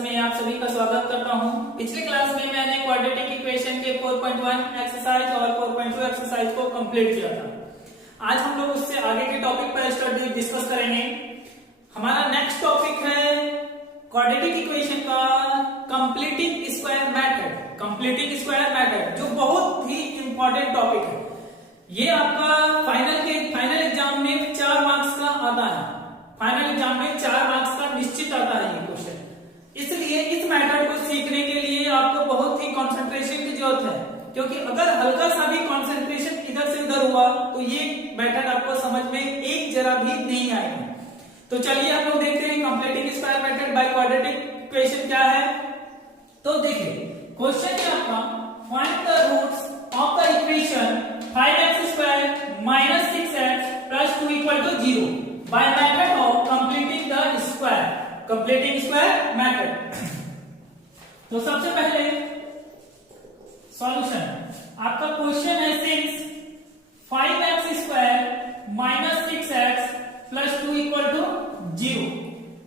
में आप सभी का स्वागत करता हूं। पिछले क्लास में मैंने क्वाड्रेटिक इक्वेशन के 4.1 एक्सरसाइज और 4.2 एक्सरसाइज को कंप्लीट किया था। आज हम लोग उससे आगे के टॉपिक पर स्टडी डिस्कस करेंगे। हमारा नेक्स्ट टॉपिक है क्वाड्रेटिक इक्वेशन का completing square method. Completing square method जो बहुत ही इंपॉर्टेंट टॉपिक है। ये आपका फाइनल एग्जाम में 4 मार्क्स का आता है। फाइनल एग्जाम में 4 मार्क्स का निश्चित आता है ये क्वेश्चन। इसलिए इस मेथड को सीखने के लिए आपको बहुत ही कंसंट्रेशन की जरूरत है, क्योंकि अगर हल्का सा भी कंसंट्रेशन इधर से उधर हुआ तो ये मेथड आपको समझ में एक जरा भी नहीं आएगा। तो चलिए हम लोग देखते हैं completing square method by quadratic equation क्या है। तो देखिए क्वेश्चन है आपका, find the roots of the equation 5x square minus 6x plus 2 equal to 0 by method of completing the square, completing square method। तो सबसे पहले सॉल्यूशन आपका क्वेश्चन है 5x square minus 6x plus 2 equal to 0।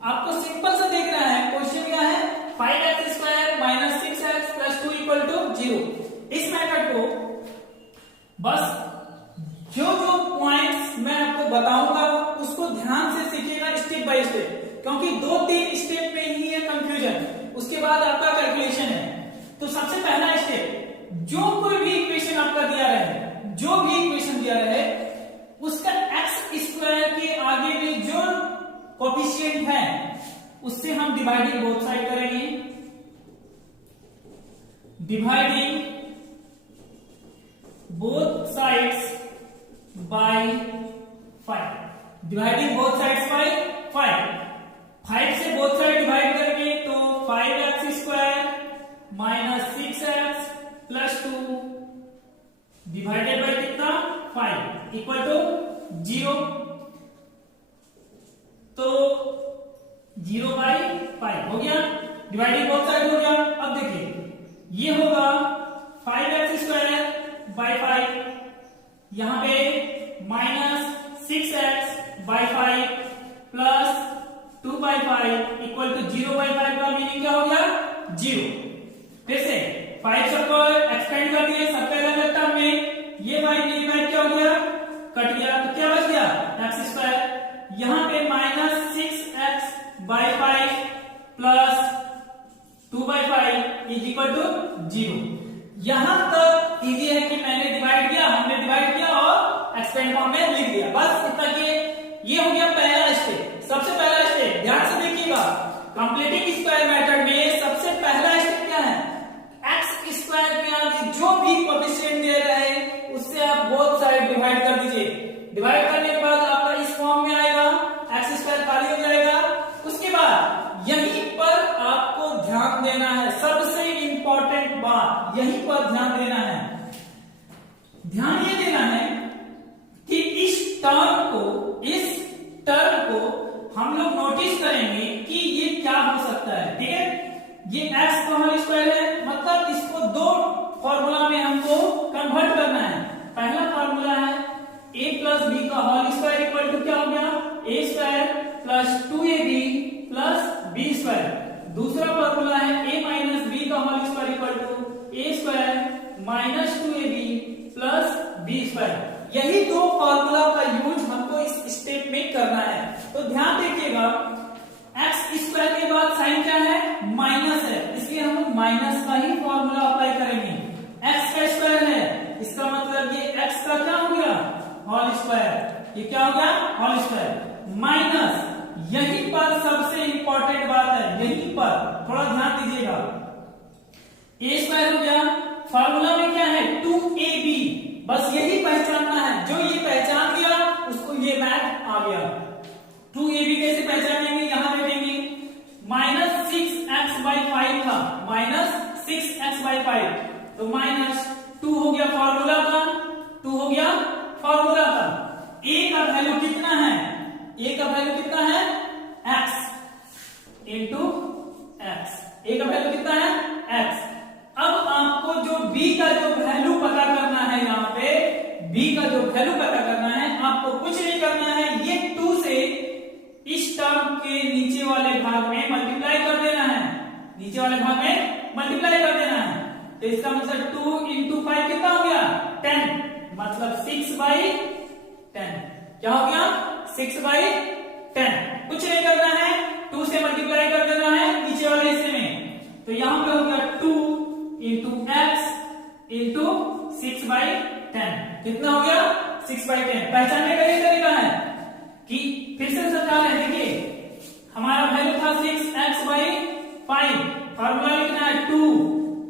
आपको simple सा देख रहा है, क्वेश्चन क्या है 5x square minus 6x plus 2 equal to 0। इस मेथड को बस जो पॉइंट्स मैं आपको बताऊंगा उसको ध्यान से सीखिएगा स्टेप बाय स्टेप, क्योंकि 2-3 स्टेप में ही है कंफ्यूजन, उसके बाद आपका कैलकुलेशन है। तो सबसे पहला स्टेप, जो कोई भी इक्वेशन आपका दिया रहे, जो भी इक्वेशन दिया रहे उसका एक्स स्क्वायर के आगे में जो कोफिशिएंट है उससे हम डिवाइडिंग बोथ साइड करेंगे। Dividing both sides by 5, dividing both sides by 5। 5 से both side डिवाइड करेंगे तो 5x square minus 6x plus 2 divided by कितना 5 इक्वल टू 0। तो 0 by 5 हो गया, डिवाइडिंग बोथ साइड हो गया। अब देखिए ये होगा 5x square बाय 5, यहां पे minus 6x by 5 plus 2 by 5 equal to 0 by 5 का मीनिंग क्या हो गया 0। फिर से 5 सबको एक्सपेंड कर दिए, सबके अलग टर्म में ये 5 क्या हो गया कट गया, तो क्या बच गया x स्क्वायर। यहां पे minus 6x by 5 plus 2 by 5 is equal to 0। यहां तक इजी है कि मैंने डिवाइड किया, हमने डिवाइड किया और एक्सपेंड फॉर्म में लिख दिया, बस इतना कि ये हो गया पहला स्टेप। सबसे पहला स्टेप ध्यान से देखिएगा, कंप्लीटिंग स्क्वायर मेथड में सबसे पहला स्टेप क्या है, एक्स स्क्वायर के आगे जो भी कोफिशिएंट दे रहे हैं उससे आप बोथ साइड डिवाइड कर दीजिए। डिवाइड करने के बाद आपका इस फॉर्म में आएगा, एक्स स्क्वायर खाली हो जाएगा। उसके बाद यहीं पर आपको ध्यान देना है, सबसे इंपॉर्टेंट बात यहीं पर ध्यान देना है। ध्यान ये देना है कि इस टर्म को हम लोग नोटिस करेंगे कि ये क्या हो सकता है। ठीक है, ये x का होल स्क्वायर है, मतलब इसको दो फॉर्मूला में हमको कन्वर्ट करना है। पहला फॉर्मूला है a प्लस बी का होल स्क्वायर इक्वल टू क्या हो गया a स्क्वायर plus 2ab plus b square. दूसरा फॉर्मूला है a माइनस बी का whole square equal to a square minus 2ab plus b square. यही दो फॉर्मूला का यूज हमको इस स्टेप में करना है। तो ध्यान देखिएगा, x स्क्वायर के बाद साइन क्या है माइनस है, इसलिए हम माइनस का ही फॉर्मूला अप्लाई करेंगे। x का स्क्वायर है, इसका मतलब ये x का क्या हो गया होल स्क्वायर, ये क्या हो गया होल स्क्वायर माइनस, यहीं पर सबसे इंपॉर्टेंट बात है, यहीं पर थोड़ा ध्यान दीजिएगा। a स्क्वायर हो गया, फॉर्मूला में क्या है 2ab, बस यही पहचानना है। जो ये पहचान गया उसको ये मैथ आ गया। 2ab कैसे पहचानेंगे, यहां देखेंगे माइनस 6x बाई 5 था, माइनस 6x बाई 5, तो माइनस 2 हो गया फॉर्मूला का, 2 हो गया फॉर्मूला का। a का वैल्यू कितना है, a का वैल्यू कितना है x इंटू x, a का वैल्यू कितना है x। अब आपको जो b का जो वैल्यू पता करना है, यहाँ पे b का जो वैल्यू पता करना है, आपको कुछ नहीं करना है, ये 2 से इस टर्म के नीचे वाले भाग में मल्टीप्लाई कर देना है। नीचे वाले भाग में मल्टीप्लाई कर देना है। तो इसका मतलब 2 इंटू 5 कितना हो गया 10, मतलब 6/10। क्या हो गया 6/10। कुछ नहीं करना है, 2 से मल्टीप्लाई कर देना है नीचे वाले हिस्से में। तो यहां पे हो गया 2 इंटू x इंटू 6/10। कितना हो गया 6/10। पहचानने का ये तरीका है कि फिर से समझा रहे हैं। देखिए हमारा वैल्यू था 6x/5, फॉर्मूला लिखना है 2,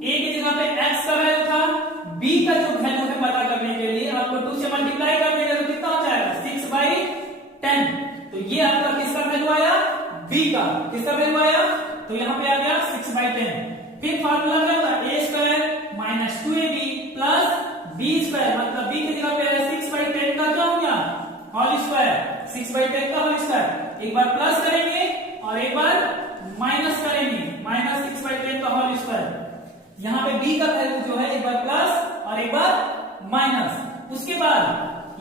a की जगह पे x का वैल्यू था, b का जो वैल्यू है पता करने के लिए आपको 2 से मल्टीप्लाई कर देंगे तो कितना हो जाएगा 6/10। तो ये आपका किसका वैल्यू आया b का, किसका वैल्यू आया, तो यहां पे आ गया 6/10। फिर फार्मूला क्या था a² minus 2ab plus b², मतलब b की जगह पे 6/10 का क्या हो गया होल स्क्वायर, 6/10 का होल स्क्वायर। एक बार प्लस करेंगे और एक बार माइनस करेंगे, माइनस 6/10 का होल स्क्वायर। यहां पे b का वैल्यू जो है एक बार प्लस और एक बार माइनस। उसके बाद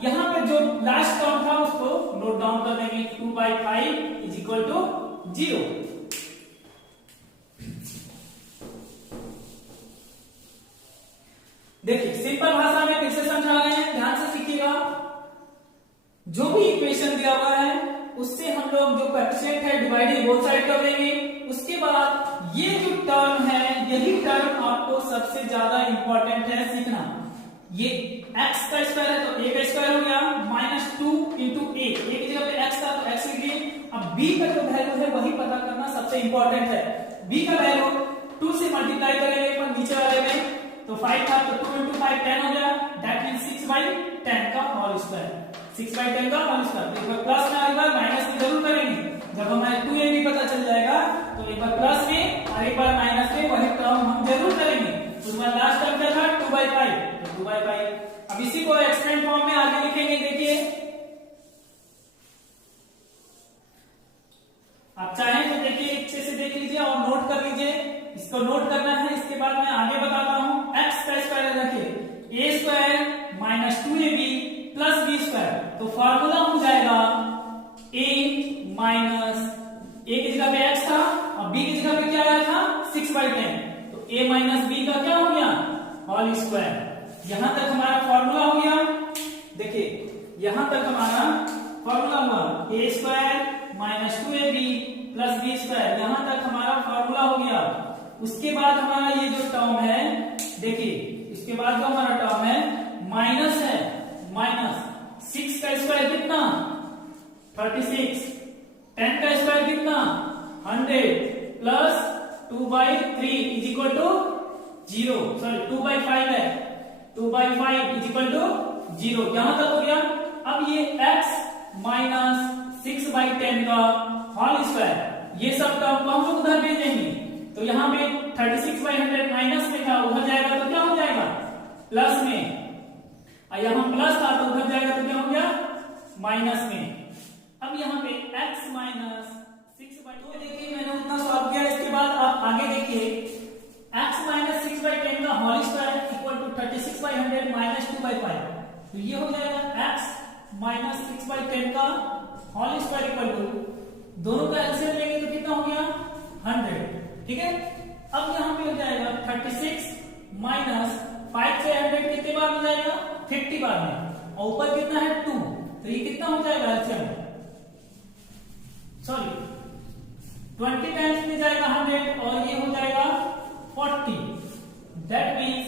यहां पे जो लास्ट टर्म था उसको नोट डाउन कर देंगे, 2/5 इज इक्वल टू 0। देखिए सिंपल भाषा में फिर से समझा रहे हैं, ध्यान से सीखिएगा। जो भी इक्वेशन दिया हुआ है उससे हम लोग जो कोएफिशिएंट है डिवाइडेड बोथ साइड कर देंगे। उसके बाद ये जो टर्म है यही टर्म आपको सबसे ज्यादा इंपॉर्टेंट है सीखना। ये x का स्क्वायर है तो a का स्क्वायर हो गया, माइनस 2 इंटू a की जगह पे x था तो x लिखिए। अब b का जो वैल्यू है वही पता करना सबसे इंपॉर्टेंट है। b का वैल्यू 2 से मल्टीप्लाई करेंगे पर नीचे वाले में, तो 5 था तो 2 इंटू 5 10 हो गया, दैट मींस 6/10 का होल स्क्वायर, 6/10 का होल स्क्वायर। एक बार प्लस में एक बार माइनस में जरूर करेंगे, जब हमें 2a भी पता चल जाएगा तो एक बार प्लस में और एक बार माइनस में वही टर्म हम जरूर करेंगे। उसके बाद लास्ट टर्म क्या था 2/5, तो 2/5। अब इसी को एक्सपेंड फॉर्म में आगे लिखेंगे। देखिए आप चाहें तो देखिए अच्छे से देख लीजिए और नोट कर लीजिए, इसको नोट करना है। इसके बाद मैं आगे बताता हूं। x का स्क्वायर रखिए a² minus 2ab plus b², तो फॉर्मूला हो जाएगा a माइनस a की जगह पे x था और b की जगह पे क्या आया था 6/10, तो a माइनस b का क्या हो गया होल स्क्वायर। यहां तक हमारा फॉर्मूला हो गया। देखिए यहां तक हमारा फॉर्मूला हुआ a² minus 2ab plus b², यहां तक हमारा फॉर्मूला हो गया। उसके बाद हमारा ये जो टर्म है, देखिए इसके बाद जो हमारा टर्म है माइनस है, माइनस 6 का स्क्वायर कितना 36, 10 का स्क्वायर कितना 100 plus 2/3 is equal to 0, sorry 2/5 है, 2/5 इज इक्वल टू 0। यहां तक हो गया। अब ये x माइनस 6/10 का होल स्क्वायर, ये सब टर्म को हम लोग उधर भेजेंगे। तो यहाँ पे 36/100 माइनस में था, उधर जाएगा तो क्या हो जाएगा प्लस में, और यहाँ प्लस था तो उधर जाएगा तो क्या हो गया माइनस में। अब यहाँ पे x माइनस 6/2 देखिए मैंने उतना सॉल्व किया। इसके बाद आप आगे देखिए x माइनस 6/10 का whole square equal to 36/100 minus 2/5, तो ये हो जाएगा x माइनस 6/10 का होल स्क्वायर इक्वल टू, दोनों का एलसीएम लेंगे तो कितना हो गया 100। ठीक है, अब यहां पे हो जाएगा 36 माइनस 5 से 100 कितने बार हो जाएगा 50 बार में, और ऊपर कितना है 2, तो ये कितना हो जाएगा एलसीएम, सॉरी 20 टाइम्स में जाएगा 100 और ये हो जाएगा 40। दैट मींस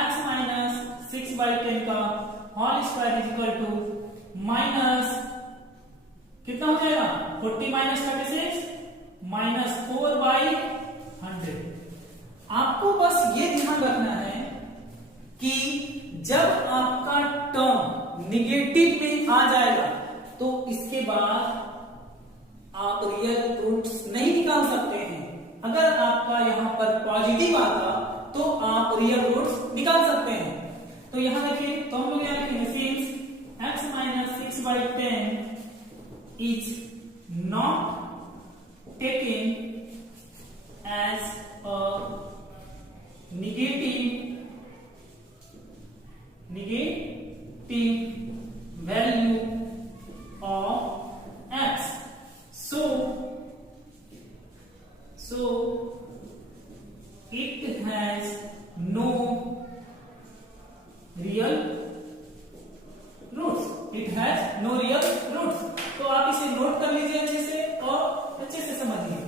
x माइनस 6/10 का whole square is equal to minus कितना हो जाएगा 40 माइनस 36 माइनस 4/100। आपको बस ये ध्यान रखना है कि जब आपका टर्म निगेटिव में आ जाएगा तो इसके बाद आप रियल रूट्स नहीं निकाल सकते हैं। अगर आपका यहां पर पॉजिटिव आता तो आप रियल रूट्स निकाल सकते हैं। तो यहां देखिए, तो हम लोग यहां लिखेंगे since x minus 6/10 is not taken as a negative value of x, so it has no real roots, it has no real roots. तो आप इसे नोट कर लीजिए अच्छे से और अच्छे से समझिए।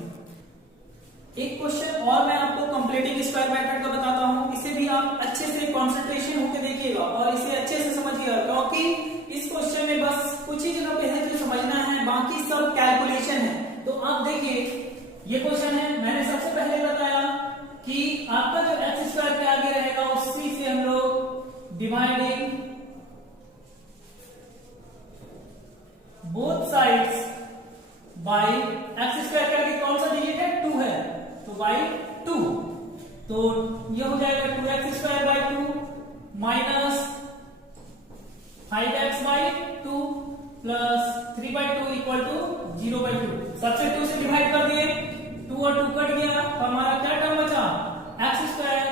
एक क्वेश्चन और मैं आपको कंप्लीटिंग स्क्वायर मेथड का बताता हूं, इसे भी आप अच्छे से कंसंट्रेशन होकर देखिएगा और इसे अच्छे से समझिएगा, क्योंकि इस क्वेश्चन में बस कुछ ही जगह पे है जो समझना है, बाकी सब कैलकुलेशन है। तो आप देखिए ये क्वेश्चन है, मैंने सबसे पहले बताया कि आपका जो एक्स स्क्वायर के आगे रहेगा उसी से हम लोग dividing both sides by x square के आगे कौन सा डिजिट है, 2 है, तो बाय 2, तो ये हो जाएगा 2x square by 2 minus 5x by 2 plus 3 by 2 equal to 0 by 2। सबसे 2 से डिवाइड कर दिए, 2 और 2 कट गया, तो हमारा क्या टर्म बचा, X square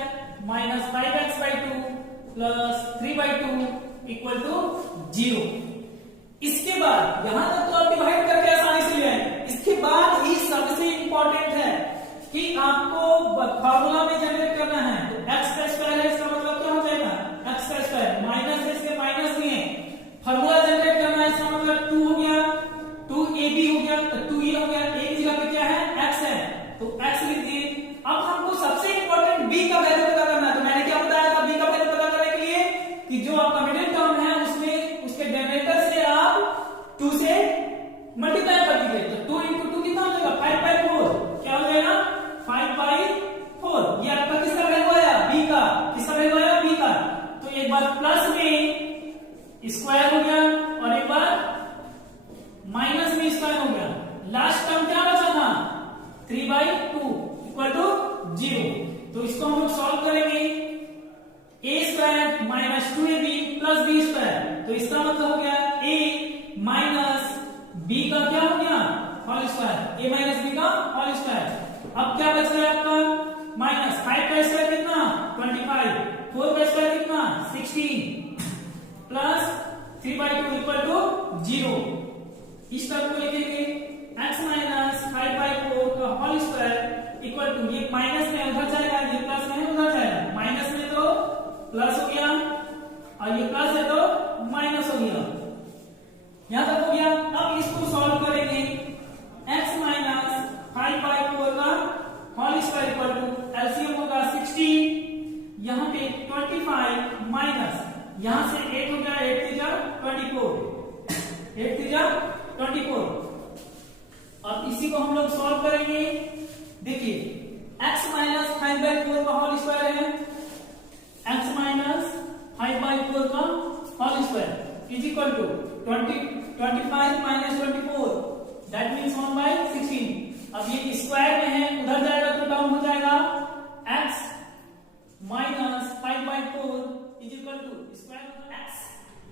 minus 5x by 2 plus 3 by 2 equal to 0। इसके बाद यहां तक तो आप डिवाइड करके आसानी से ले आए। इसके बाद ही सबसे इंपॉर्टेंट है कि आपको फार्मूला में जनरेट करना है। तो एक्स का स्क्वायर है, इसका मतलब क्या हो जाएगा, एक्स का स्क्वायर माइनस है, इसके माइनस नहीं है, फार्मूला जनरेट करना है, इसका मतलब 2 हो गया, 2ab हो गया, तो 2a हो गया, एक जगह पे क्या है, x है, तो x लिख दिए। अब हमको सबसे इंपॉर्टेंट b का वैल्यू पता करना है। तो मैंने क्या बताया था b का वैल्यू पता करने के लिए कि जो आपका मिडिल टर्म है उसमें उसके डिनोमिनेटर से आप 2 से मल्टीप्लाई कर दीजिए, तो 2 into 2 कितना हो जाएगा, 5 by 4, क्या हो जाएगा 5 by 4। ये आपका किसका वैल्यू आया, b का, किसका वैल्यू आया, b का। तो एक बार प्लस में स्क्वायर हो गया और एक बार माइनस में स्क्वायर हो गया, लास्ट टर्म क्या बचा था, 3 by 2 इक्वल टू 0। तो इसको हम लोग सॉल्व करेंगे, a square minus 2ab plus b square, तो इसका मतलब हो गया a माइनस b का क्या हो गया, whole square, a minus b का होल स्क्वायर। अब क्या बच रहा है आपका, माइनस 5 का स्क्वायर कितना, 25, 4 का स्क्वायर कितना, 16 प्लस 3 by 2 इक्वल टू 0। इस टर्म को लिखेंगे x माइनस 5 by 4 का होल स्क्वायर इक्वल टू, ये माइनस में उधर जाएगा, ये प्लस में उधर जाएगा, माइनस में तो प्लस हो गया और ये प्लस है तो माइनस हो गया, यहां तक हो गया। अब इसको सॉल्व करेंगे, x माइनस 5 by 4 का whole square equal to LCM होगा 16, यहां पे 25 माइनस यहां से 8 हो गया, 8 3 जा 24, 8 3 जा 24। अब इसी को हम लोग सॉल्व करेंगे। देखिए x माइनस 5 by 4 का होल स्क्वायर है, x माइनस 5 by 4 का whole square is equal to 25 minus 24, that means 1 by 16। अब ये स्क्वायर में है, उधर जाएगा तो डाउन हो जाएगा, x minus 5 by 4 is equal to square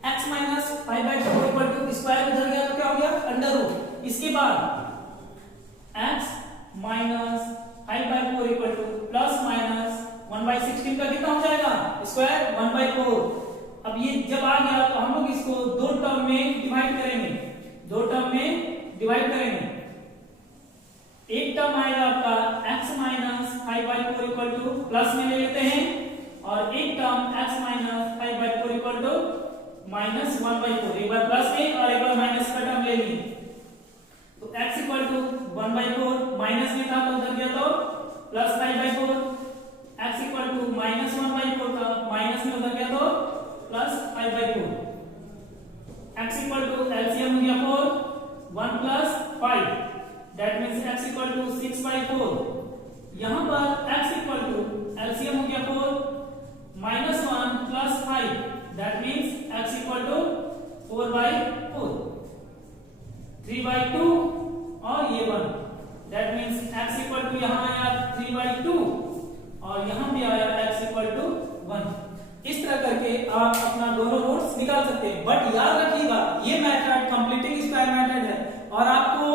x minus 5 by 4 equal to square, उधर गया तो क्या हो गया, अंडर रूट। इसके बाद x minus 5 by 4 equal to plus minus 1 by 16 का कितना हो जाएगा, स्क्वायर 1 by 4। अब ये जब आ गया तो हम लोग इसको दो टर्म में डिवाइड करेंगे, दो टर्म में डिवाइड करेंगे। एक टर्म आएगा आपका x minus 5 by 4 equal to plus में ले लेते हैं, और एक term x minus 5 by 4 equal to minus 1 by 4, एक बार प्लस में और एक बार माइनस का टर्म ले लिए, तो x equal to 1 by 4, minus में था तो उधर गया तो plus 5 by 4, x equal to minus 1 by 4 का माइनस में उधर गया तो plus 5 by 4, x equal to LCM हो गया 4, 1 plus 5, that means x equal to 6 by 4। यहां पर x इक्वल टू एलसीएम हो गया 4 minus 1 plus 5, that means x equal to 4 by 4, 3 by 2 और ये 1, दैट मींस x इक्वल टू यहां आया 3 by 2 और यहां भी आया x इक्वल टू 1। इस तरह करके आप अपना दोनों नोट्स निकाल सकते हैं, बट याद रखिएगा ये मेथड कंप्लीटिंग स्क्वायर मेथड है और आपको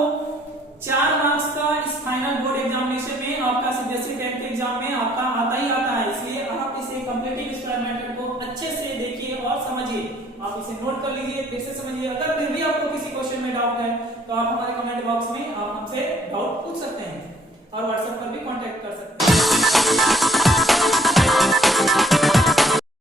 4 मार्क्स का इस फाइनल बोर्ड एग्जामिनेशन में आपका सीबीएसई 10th के एग्जाम में आपका आता ही आता है, इसलिए आप इसे कंप्लीटिंग स्क्वायर मेथड को अच्छे से देखिए और समझिए। आप इसे नोट कर लीजिए, फिर से समझिए। अगर फिर भी आपको किसी क्वेश्चन में डाउट है तो आप हमारे कमेंट बॉक्स में आप हमसे डाउट पूछ सकते हैं और व्हाट्सएप पर भी कांटेक्ट कर सकते हैं।